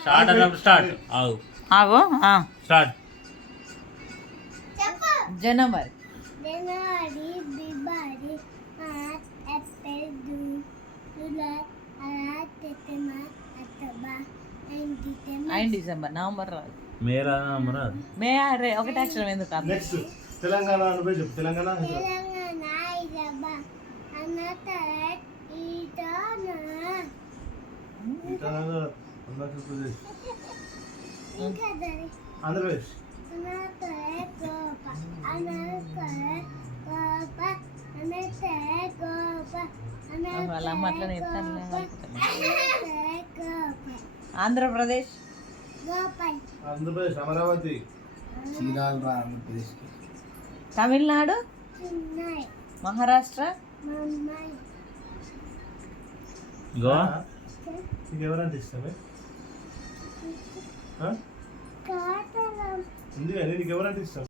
Start అన్నప్పుడు start ఆగు ఆగో స్టార్ట్. జనవరి, జనవరి, ఫిబ్రవరి, March, April, June, July, August, September, October, December, November రాదు. మేరా రాదు. మే ఒకటే అక్షరం ఎందుకు అర్థం? నెక్స్ట్ తెలంగాణ నువ్వే చెప్పు. తెలంగాణ తెలంగాణ, హైదరాబాద్, అనంతపురం, ఈటానగర్, ఆంధ్రప్రదేశ్ ఇంకా ఆంధ్రప్రదేశ్ అనంతపురం, గోప, అనంతపురం, గోప, అనంతపురం, గోప, వాళ్ళ అమ్మ అట్లనే చెప్తాను. గోప, ఆంధ్రప్రదేశ్, గోపాల్, ఆంధ్రప్రదేశ్ అమరావతి ఆంధ్రప్రదేశ్ తమిళనాడు, చెన్నై, మహారాష్ట్ర, ముంబై, గోవా. నీకు ఎవరంటే ఇష్టమే? కాటలం, ఉంది కానీ నీకు ఎవరంటే ఇష్టం?